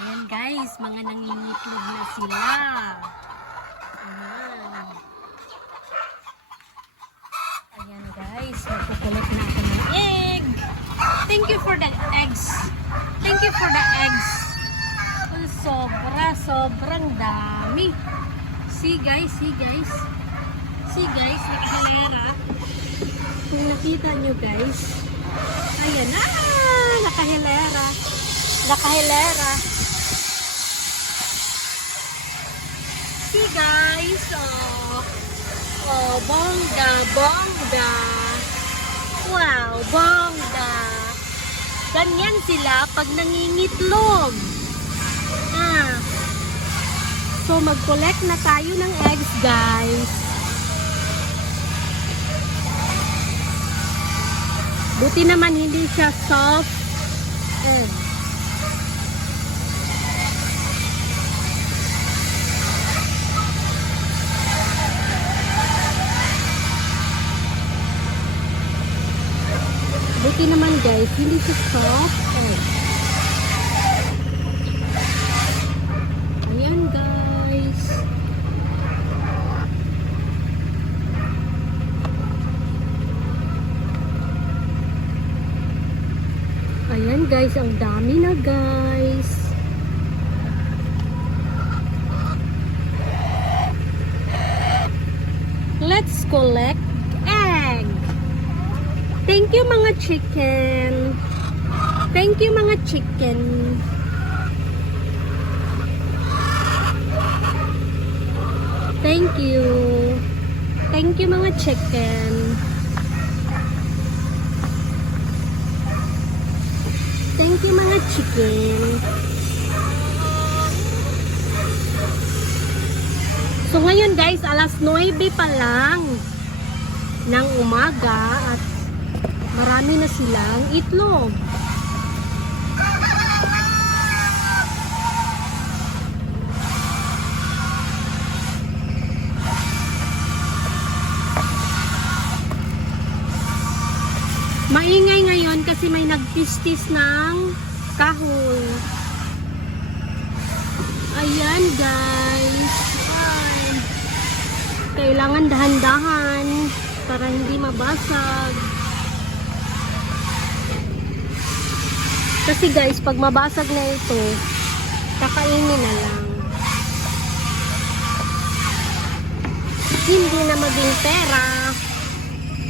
Ayan guys, mga nangingitlog na sila. Ayan. Ayan guys, magkukulit na ako ng egg. Thank you for the eggs. Thank you for the eggs. Sobrang dami. See guys, see guys. See guys, nakahalera. Kung nakita nyo guys. Ayan na, nakahilera. Nakahilera. See guys, oh, bongga, bongga. Wow, bongga. Ganyan sila pag nangingitlog. So, mag-collect na tayo ng eggs, guys. Buti naman hindi siya soft egg. Buti naman, guys, hindi siya soft egg. Ayan, guys. Ayan guys, ang dami na guys. Let's collect egg. Thank you mga chicken. Thank you mga chicken. Thank you. Thank you mga chicken. Thank you mga chicken. So ngayon guys, alas 9 pa lang ng umaga at marami na silang itlog. Maingay ngayon kasi may nagtistis ng kahoy. Ayan guys. Ay. Kailangan dahan-dahan para hindi mabasag. Kasi guys, pag mabasag na ito, kakainin na lang. Hindi na maging pera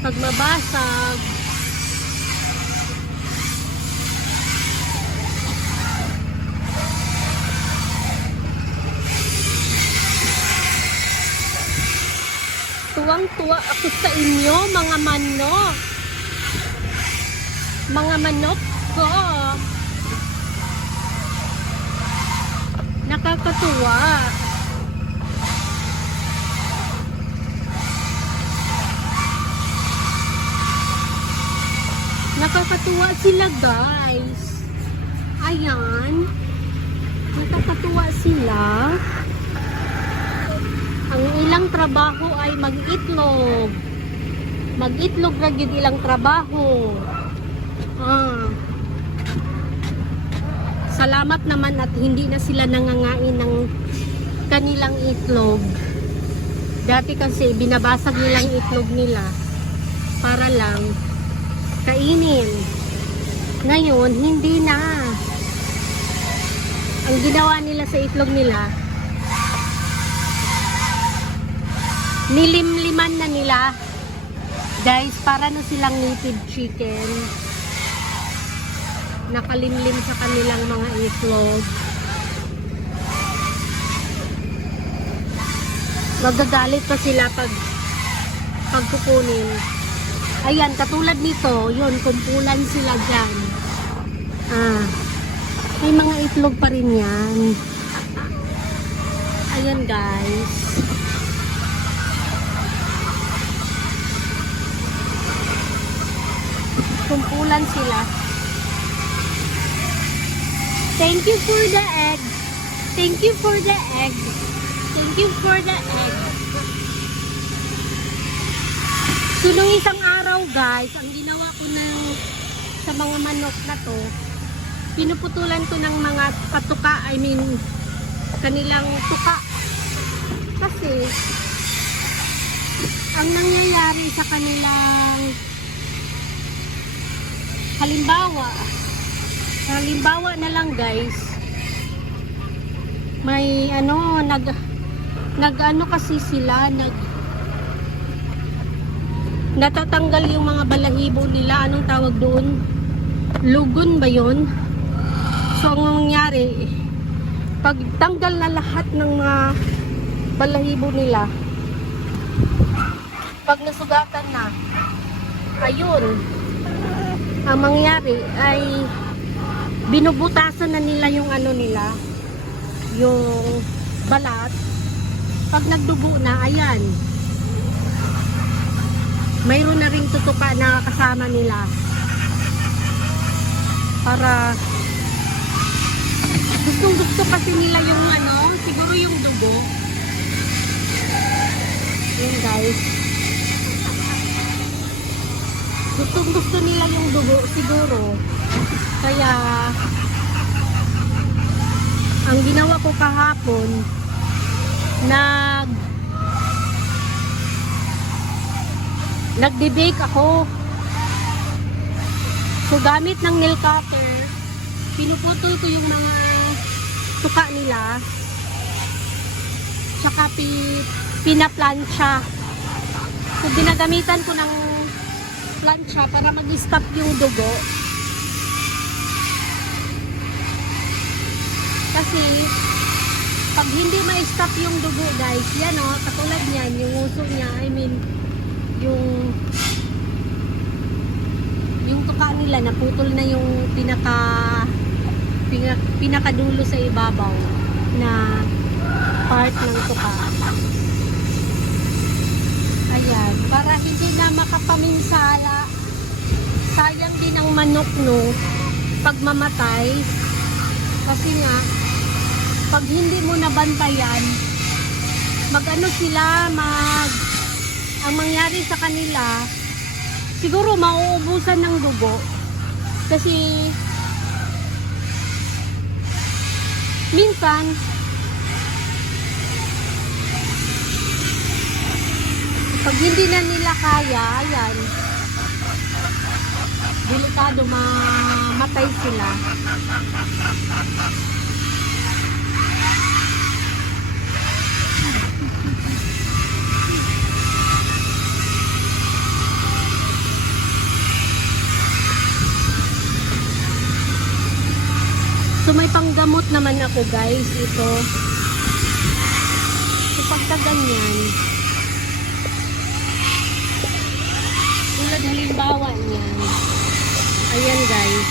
pag mabasag. Tuwang-tuwa ako sa inyo, mga manok. Mga manok ko. Nakakatuwa. Nakakatuwa sila, guys. Ayan. Nakakatuwa sila. Ang ilang trabaho ay mag-itlog. Mag-itlog ra gyud ilang trabaho. Salamat naman at hindi na sila nangangain ng kanilang itlog. Dati kasi binabasag nilang itlog nila para lang kainin. Ngayon, hindi na. Ang ginawa nila sa itlog nila, nilimliman na nila. Guys, para na silang native chicken. Nakalimlim sa kanilang mga itlog. Magagalit pa sila pag kukunin. Ayan, katulad nito, yun, kumpulan sila dyan. May mga itlog pa rin yan. Ayan guys. Kumpulan sila. Thank you for the egg. Thank you for the egg. Thank you for the egg. So, nung isang araw guys, ang ginawa ko sa mga manok na to, pinuputulan ko ng mga patuka, I mean, kanilang tuka. Kasi, ang nangyayari sa kanilang, halimbawa na lang guys, may ano, nag-ano kasi sila, natatanggal yung mga balahibo nila. Anong tawag doon? Lugon ba yun? So ang nangyari, pag tanggal na lahat ng mga balahibo nila, pag nasugatan na, ayun, ang mangyari ay binubutasan na nila yung ano nila, yung balat. Pag nagdugo na, ayan, mayroon na ring tutuka na kasama nila para gustong gusto kasi nila yung ano, siguro yung dugo. Yun guys, gustong gusto nila yung dugo siguro, kaya ang ginawa ko kahapon, nagde-bake ako. So gamit ng nail cutter, pinuputol ko yung mga tuka nila, tsaka pinaplansya. So ginagamitan ko ng plansya para mag-stop yung dugo. Kasi pag hindi ma-stop yung dugo guys, yan o, katulad yan, yung uso niya, I mean, yung tuka nila, naputol na yung pinakadulo sa ibabaw na part ng tuka. Ayan, para hindi na makapaminsala. Sayang din ang manok, no, pag mamatay. Kasi nga, pag hindi mo nabantayan, mag-ano sila, ang mangyari sa kanila, siguro mauubusan ng dugo. Kasi, minsan, pag hindi na nila kaya, ayan, delikado, mamatay sila. So may panggamot naman ako guys, ito. So pagka ganyan, tulad halimbawa niyan, ayan guys,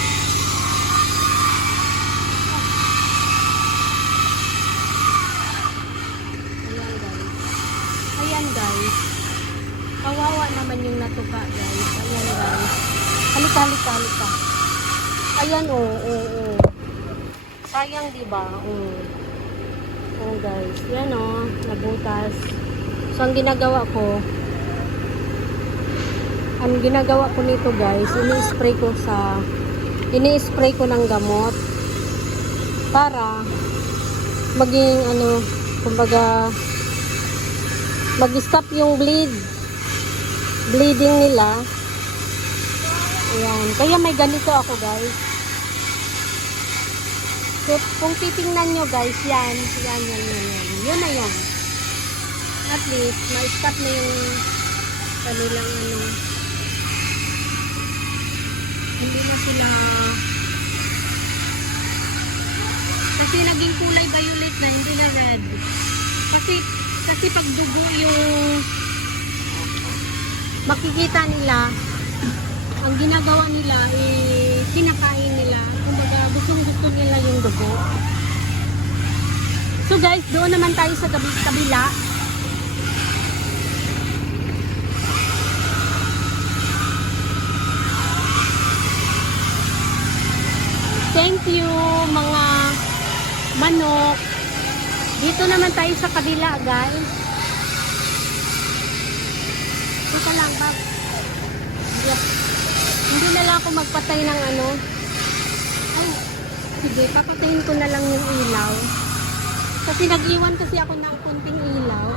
ayan guys, kawawa naman yung natuka guys, ayan guys, halika, ayan oo. Sayang diba? Oh guys, yan nabutas. So ang ginagawa ko nito guys, ini-spray ko ng gamot para maging kumbaga mag-stop yung bleeding nila. Ayan, kaya may ganito ako guys. So, kung titingnan nyo guys, yan. Yun na yan. At least, ma-stop na yung kanilang hindi na sila, kasi naging kulay violet na, hindi na red. Kasi pag dugo yung makikita nila, ang ginagawa nila kinakain nila. Kumbaga, gustong-gusto nila yung dugo. So guys, doon naman tayo sa kabila. Thank you mga manok. Dito naman tayo sa kabila guys. Ito lang ba? Yep. Hindi na lang ako magpatay ng Sige, papatayin ko na lang yung ilaw. Kasi nag-iwan kasi ako ng kunting ilaw.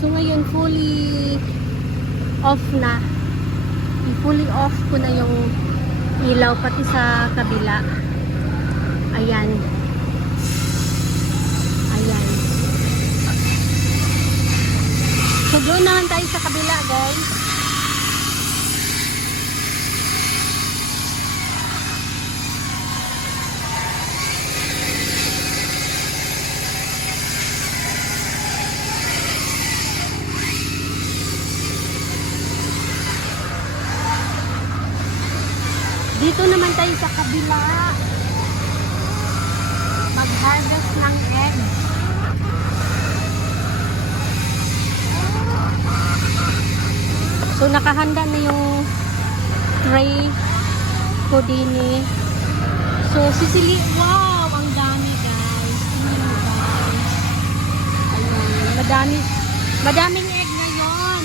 So ngayon, fully off na. I-fully off ko na yung ilaw pati sa kabila. Ayan. Ayan. So doon naman tayo sa kabila, guys. Dito naman tayo sa kabila. Mag-harvest ng egg. So nakahanda na yung tray ko din eh. So sisili, wow, ang dami guys. Tingnan mo guys. Ayan, madaming egg ngayon.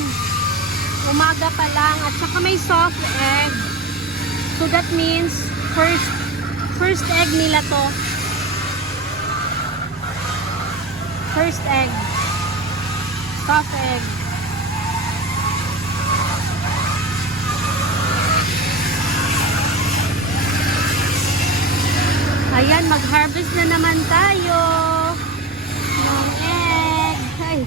Umaga pa lang at saka may soft egg. So that means first egg nila to. First egg. Soft egg. Ayan, mag-harvest na naman tayo ng egg. Ay.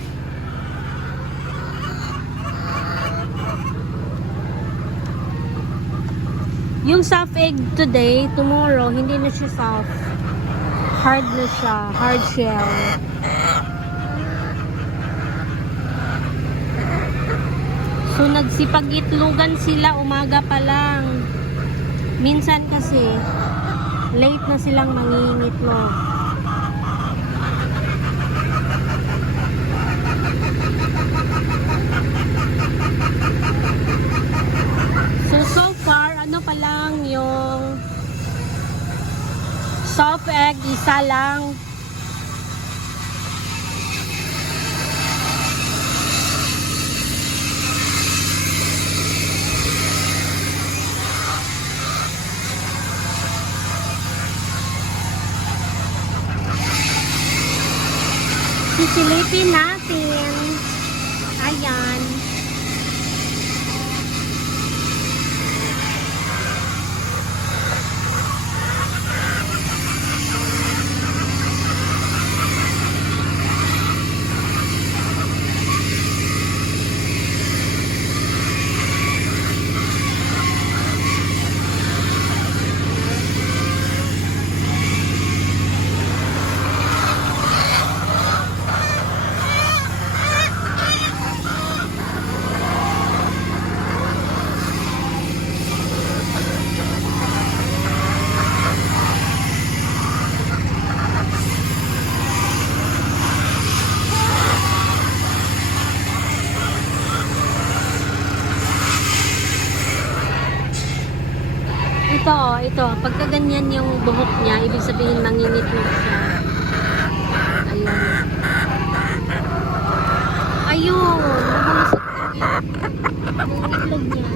Yung soft egg today, tomorrow, hindi na siya soft. Hard na siya. Hard shell. So, nagsipag-itlogan sila umaga pa lang. Minsan kasi, late na silang mangingitlog. So far, ano pa lang yung soft egg, isa lang. Sisilipin natin. Ayan. Ito, pagka ganyan yung buhok niya, ibig sabihin mangingitlog siya. Ayun. Ayun, nakalusot yung itlog niya.